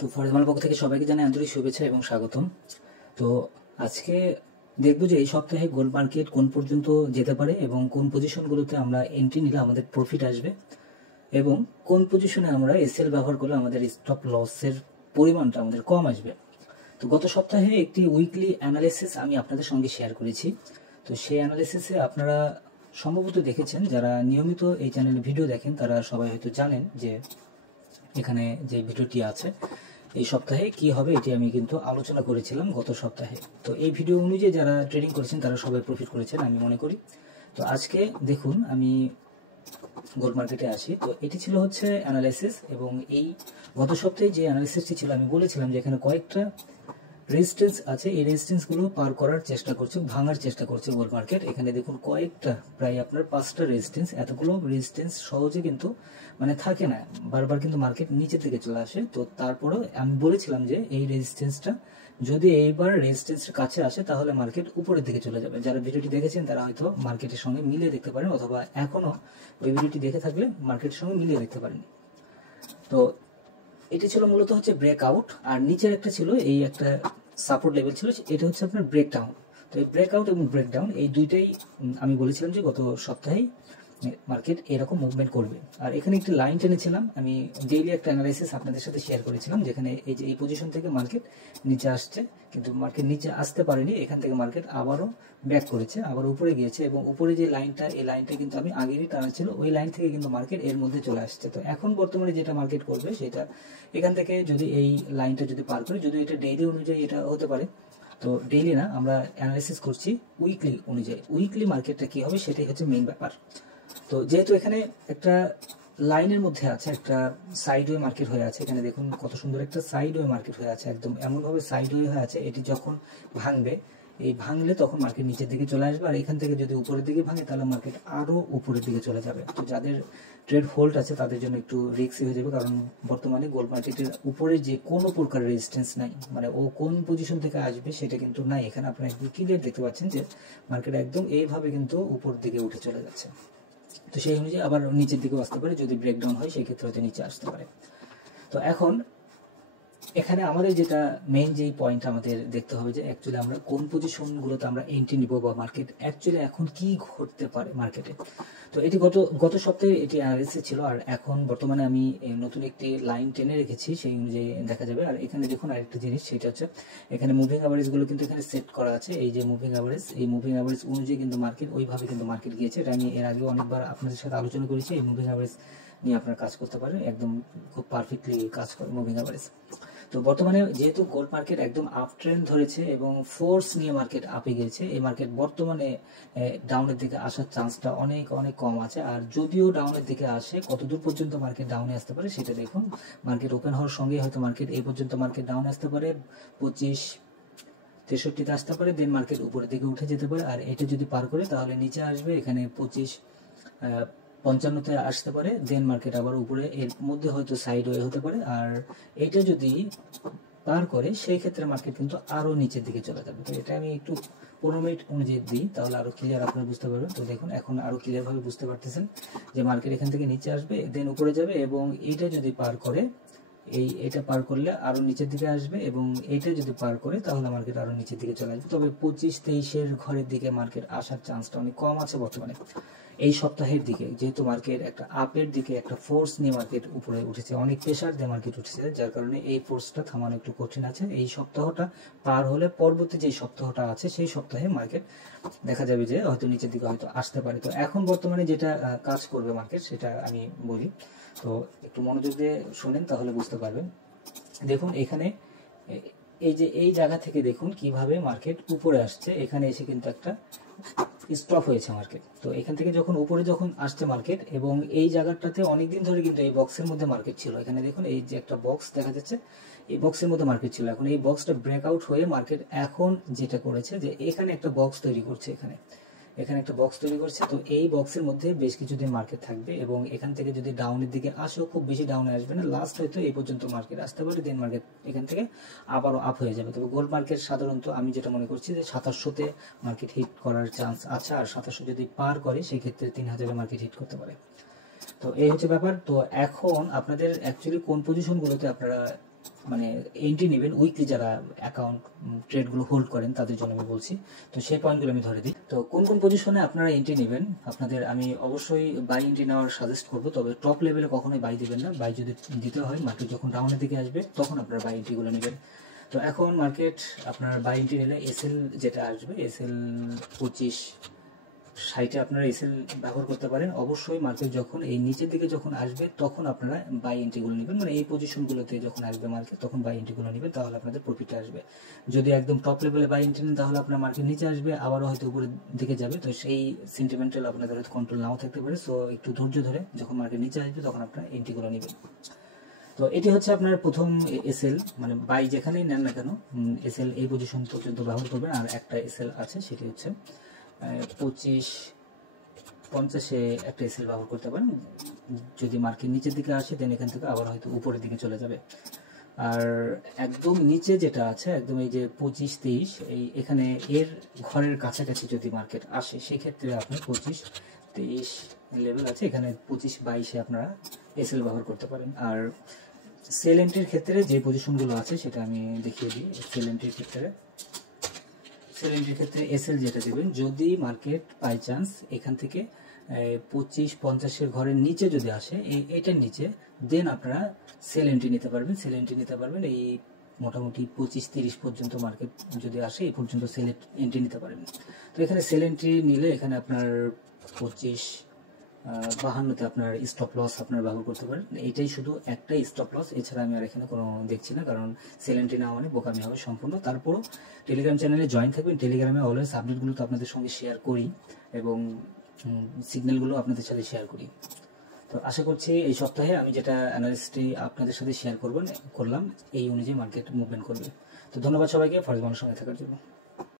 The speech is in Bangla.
তো ফরেজমাল পক্ষ থেকে সবাইকে জানাই আন্তরিক শুভেচ্ছা এবং স্বাগতম। তো আজকে দেখব যে এই সপ্তাহে গোল্ড মার্কেট কোন পর্যন্ত যেতে পারে এবং কোন পজিশনগুলোতে আমরা এন্ট্রি নিলে আমাদের প্রফিট আসবে এবং কোন পজিশনে আমরা এসএল ব্যবহার করলে আমাদের স্টপ লসের পরিমাণটা আমাদের কম আসবে। তো গত সপ্তাহে একটি উইকলি অ্যানালিসিস আমি আপনাদের সঙ্গে শেয়ার করেছি। তো সেই অ্যানালিসিসে আপনারা সম্ভবত দেখেছেন, যারা নিয়মিত এই চ্যানেলে ভিডিও দেখেন তারা সবাই হয়তো জানেন যে এখানে যে ভিডিওটি আছে এই সপ্তাহে কি হবে এটি আমি কিন্তু আলোচনা করেছিলাম গত সপ্তাহে। তো এই ভিডিও অনুযায়ী যারা ট্রেডিং করেছেন তারা সবাই প্রফিট করেছেন আমি মনে করি। তো আজকে দেখুন আমি গোল্ড মার্কেটে আসি। তো এটি ছিল হচ্ছে অ্যানালাইসিস, এবং এই গত সপ্তাহে যে অ্যানালাইসিসটি ছিল আমি বলেছিলাম যে এখানে কয়েকটা রেজিস্ট্যান্স আছে, এই রেজিস্ট্যান্সগুলো পার করার চেষ্টা করছে, ভাঙার চেষ্টা করছে গোল্ড মার্কেট। এখানে দেখুন কয়েকটা, প্রায় আপনার 5টা রেজিস্ট্যান্স, এতগুলো রেজিস্ট্যান্স সহজে কিন্তু থাকে না, বারবার কিন্তু মার্কেট নিচের দিকে চলে আসে। তো তারপরে আমি বলেছিলাম যে এই রেজিস্ট্যান্সটা যদি এইবার রেজিস্ট্যান্সের কাছে আসে তাহলে মার্কেট উপরের দিকে চলে যাবে। যারা ভিডিওটি দেখেছেন তারা হয়তো মার্কেটের সঙ্গে মিলিয়ে দেখতে পারেন, অথবা এখনো ওই ভিডিওটি দেখে থাকলে মার্কেটের সঙ্গে মিলিয়ে দেখতে পারেন। তো এটি ছিল মূলত হচ্ছে ব্রেকআউট, আর নিচের একটা ছিল এই একটা সাপোর্ট লেভেল ছিল, এটা হচ্ছে আপনার ব্রেকডাউন। তো এই ব্রেকআউট এবং ব্রেকডাউন এই দুইটাই আমি বলেছিলাম যে গত সপ্তাহেই মার্কেট এরকম মুভমেন্ট করবে। আর এখানে একটি লাইন টেনেছিলাম, আমি ডেইলি একটা অ্যানালাইসিস আপনাদের সাথে শেয়ার করেছিলাম, যেখানে এই যে এই পজিশন থেকে মার্কেট নিচে আসছে, কিন্তু মার্কেট নিচে আসতে পারেনি, এখান থেকে মার্কেট আবারও ব্যাক করেছে, আবার উপরে গিয়েছে, এবং উপরে যে লাইনটা এই লাইনটা কিন্তু আমি আগেরই টানা ছিল, ওই লাইন থেকে কিন্তু মার্কেট এর মধ্যে চলে আসছে। তো এখন বর্তমানে যেটা মার্কেট করবে সেটা এখান থেকে যদি এই লাইনটা যদি পার করে, যদি এটা ডেইলি অনুযায়ী এটা হতে পারে, তো ডেইলি না, আমরা অ্যানালাইসিস করছি উইকলি অনুযায়ী, উইকলি মার্কেটটা কি হবে সেটাই হচ্ছে মেইন ব্যাপার। তো যেহেতু এখানে একটা লাইনের মধ্যে আছে, একটা সাইডওয়ে মার্কেট হয়ে আছে, এখানে দেখুন কত সুন্দর একটা সাইডওয়ে মার্কেট হয়ে আছে, একদম এমনভাবে সাইডওয়ে হয়ে আছে, এটি যখন ভাঙবে, এই ভাঙলে তখন মার্কেট নিচের দিকে চলে আসবে, আর এখান থেকে যদি উপরের দিকে ভাঙে তাহলে মার্কেট আরো উপরের দিকে চলে যাবে। তো যাদের ট্রেড হোল্ড আছে তাদের জন্য একটু রিস্কি হয়ে যাবে, কারণ বর্তমানে গোল্ড মার্কেটের উপরে যে কোনো প্রকার রেজিস্ট্যান্স নাই, মানে ও কোন পজিশন থেকে আসবে সেটা কিন্তু নাই। এখানে আপনারা একদম ক্লিয়ার দেখতে পাচ্ছেন যে মার্কেট একদম এইভাবে কিন্তু উপর দিকে উঠে চলে যাচ্ছে। তো সেই অনুযায়ী আবার নিচের দিকেও আসতে পারে, যদি ব্রেকডাউন হয় সেই ক্ষেত্রে হয়তো নিচে আসতে পারে। তো এখন এখানে আমাদের যেটা মেইন যেই পয়েন্ট আমাদের দেখতে হবে যে অ্যাকচুয়ালি আমরা কোন পজিশনগুলোতে আমরা এন্ট্রি নিব, বা মার্কেট অ্যাকচুয়ালি এখন কি ঘটতে পারে মার্কেটে। তো এটি গত সপ্তাহে এটি অ্যানালিসিস ছিল, আর এখন বর্তমানে আমি নতুন একটি লাইন টেনে রেখেছি, সেই অনুযায়ী দেখা যাবে। আর এখানে দেখুন আরেকটা জিনিস, সেটা হচ্ছে এখানে মুভিং অ্যাভারেজগুলো কিন্তু এখানে সেট করা আছে, এই যে মুভিং অ্যাভারেজ, এই মুভিং অ্যাভারেজ অনুযায়ী কিন্তু মার্কেট ওইভাবে কিন্তু মার্কেট গিয়েছে। এটা আমি এর আগে অনেকবার আপনাদের সাথে আলোচনা করেছি, এই মুভিং অ্যাভারেজ নিয়ে আপনারা কাজ করতে পারেন, একদম খুব পারফেক্টলি কাজ করে মুভিং অ্যাভারেজ। তো বর্তমানে যেহেতু গোল্ড মার্কেট একদম আপ ট্রেন্ড ধরেছে এবং ফোর্স নিয়ে মার্কেট আপে গিয়েছে, এই মার্কেট বর্তমানে ডাউনের দিকে আসার চান্সটা অনেক অনেক কম আছে। আর যদিও ডাউনের দিকে আসে, কতদূর পর্যন্ত মার্কেট ডাউনে আসতে পারে সেটা দেখুন। মার্কেট ওপেন হওয়ার সঙ্গে হয়তো মার্কেট এই পর্যন্ত মার্কেট ডাউনে আসতে পারে, 25-63 আসতে পারে, দেন মার্কেট উপরের দিকে উঠে যেতে পারে। আর এটা যদি পার করে তাহলে নিচে আসবে, এখানে 25-55 আসতে পারে, দেন মার্কেট আবার উপরে, এর মধ্যে হয়তো সাইড ওয়ে হতে পারে। আর এটা যদি পার করে সেই ক্ষেত্রে মার্কেট কিন্তু আরো নিচের দিকে চলে যাবে। তো এটা আমি একটু 15 মিনিট অনুযায়ী দিই, তাহলে আরো ক্লিয়ার আপনারা বুঝতে পারবেন। তো দেখুন এখন আরো ক্লিয়ার ভাবে বুঝতে পারতেছেন যে মার্কেট এখান থেকে নিচে আসবে, দেন উপরে যাবে, এবং এইটা যদি পার করে, এটা পার করলে আরো নিচের দিকে আসবে, এবং এটা যদি পার করে তাহলে মার্কেট আরো নিচের দিকে চলে আসবে। তবে 25-23 ঘরের দিকে মার্কেট আসার চান্সটা অনেক কম আছে বর্তমানে এই সপ্তাহের দিকে, যেহেতু মার্কেট একটা আপের দিকে একটা ফোর্স নিয়ে মার্কেট উপরে উঠেছে, অনেক প্রেসার দিয়ে মার্কেট উঠেছে, যার কারণে এই ফোর্সটা থামানো একটু কঠিন আছে। এই সপ্তাহটা পার হলে পরবর্তী যে সপ্তাহটা আছে সেই সপ্তাহে মার্কেট দেখা যাবে যে হয়তো নিচের দিকে হয়তো আসতে পারে। তো এখন বর্তমানে যেটা কাজ করবে মার্কেট সেটা আমি বলি, তো একটু মনোযোগ দিয়ে শুনেন তাহলে বুঝতে পারবেন। দেখুন এখানে এই যে এই জায়গা থেকে দেখুন কিভাবে মার্কেট উপরে আসছে, এখানে এসে কিন্তু একটা স্টপ হয়েছে মার্কেট। তো এখান থেকে যখন উপরে যখন আসছে মার্কেট, এবং এই জায়গাটাতে অনেকদিন ধরে কিন্তু এই বক্সের মধ্যে মার্কেট ছিল, এখানে দেখুন এই যে একটা বক্স দেখা যাচ্ছে, এই বক্সের মধ্যে মার্কেট ছিল। এখন এই বক্সটা ব্রেকআউট হয়ে মার্কেট এখন যেটা করেছে যে এখানে একটা বক্স তৈরি করছে, এখানে একটা বক্স তৈরি করছে। তো এই বক্সের মধ্যে বেশ কিছুদিন মার্কেট থাকবে, এবং এখান থেকে যদি ডাউনের দিকে আসেও খুব বেশি ডাউনে আসবে না, লাস্ট হয়তো এই পর্যন্ত মার্কেট আসতে পারে, দেন মার্কেট এখান থেকে আবারও আপ হয়ে যাবে। তবে গোল্ড মার্কেট সাধারণত আমি যেটা মনে করছি যে 2700-তে মার্কেট হিট করার চান্স আছে, আর 2700 যদি পার করে সেই ক্ষেত্রে 3000-এ মার্কেট হিট করতে পারে। তো এই হচ্ছে ব্যাপার। তো এখন আপনাদের অ্যাকচুয়ালি কোন পজিশনগুলোতে আপনারা মানে এন্ট্রি নেবেন উইকলি, যারা অ্যাকাউন্ট ট্রেডগুলো হোল্ড করেন তাদের জন্য আমি বলছি। তো সেই পয়েন্টগুলো আমি ধরে দিই। তো কোন কোন পজিশনে আপনারা এন্ট্রি নেবেন, আপনাদের আমি অবশ্যই বাই এন্ট্রি নেওয়ার সাজেস্ট করবো, তবে টপ লেভেলে কখনোই বাই দিবেন না। বাই যদি দিতে হয় মার্কেট যখন ডাউনের দিকে আসবে তখন আপনারা বাই এন্ট্রিগুলো নেবেন। তো এখন মার্কেট আপনার বাই এন্ট্রি নিলে এসএল যেটা আসবে, এসএল 25-60 আপনারা এসএল ব্যবহার করতে পারেন। অবশ্যই মার্কেট যখন এই নিচের দিকে যখন আসবে তখন আপনারা বাই এন্ট্রিগুলো নেবেন, মানে এই পজিশনগুলোতে যখন আসবে মার্কেট তখন বাই এন্ট্রিগুলো নেবেন, তাহলে আপনাদের প্রফিট আসবে। যদি একদম টপ লেভেলে বাই এন্ট্রি নেন তাহলে আপনার মার্কেট নিচে আসবে, আবারও হয়তো উপরের দিকে যাবে, তো সেই সেন্টিমেন্টাল আপনাদের হয়তো কন্ট্রোল নাও থাকতে পারে। সো একটু ধৈর্য ধরে যখন মার্কেট নিচে আসবে তখন আপনারা এন্ট্রিগুলো নেবেন। তো এটি হচ্ছে আপনার প্রথম এসএল, মানে বাই যেখানেই নেন না কেন এসএল এই পজিশন পর্যন্ত ব্যবহার করবেন। আর একটা এসএল আছে সেটি হচ্ছে 25-50-এ একটা এসএল ব্যবহার করতে পারেন। যদি মার্কেট নিচের দিকে আসে দেন এখান থেকে আবার হয়তো উপরের দিকে চলে যাবে। আর একদম নিচে যেটা আছে একদম এই যে 25-23 এই এখানে এর ঘরের কাছাকাছি যদি মার্কেট আসে সেক্ষেত্রে আপনি 25-23 লেভেল আছে, এখানে 25-22-এ আপনারা এসএল ব্যবহার করতে পারেন। আর সেল এন্ট্রির ক্ষেত্রে যে পজিশনগুলো আছে সেটা আমি দেখিয়ে দিই। সেল এন্ট্রির ক্ষেত্রে এসএল যেটা দেবেন, যদি মার্কেট বাই চান্স এখান থেকে 25-50-এর ঘরের নিচে যদি আসে এটার নিচে, দেন আপনারা সেল এন্ট্রি নিতে পারবেন। এই মোটামুটি 25-30 পর্যন্ত মার্কেট যদি আসে এই পর্যন্ত সেল এন্ট্রি নিতে পারেন। তো এখানে সেল এন্ট্রি নিলে এখানে আপনার 25-52-তে আপনার স্টপ লস আপনার ব্যবহার করতে পারেন। এইটাই শুধু একটাই স্টপ লস, এছাড়া আমি আর এখানে কোনো দেখছি না, কারণ সেল এন্ট্রি নেওয়া মানে বোকামি হবে সম্পূর্ণ। তারপরও টেলিগ্রাম চ্যানেলে জয়েন থাকবেন, টেলিগ্রামে অলওয়েজ আপডেটগুলো তো আপনাদের সঙ্গে শেয়ার করি এবং সিগন্যালগুলো আপনাদের সাথে শেয়ার করি। তো আশা করছি এই সপ্তাহে আমি যেটা অ্যানালিস্টটি আপনাদের সাথে শেয়ার করলাম এই অনুযায়ী মার্কেট মুভমেন্ট করবে। তো ধন্যবাদ সবাইকে ফরেক্স বাংলার সঙ্গে থাকার জন্য।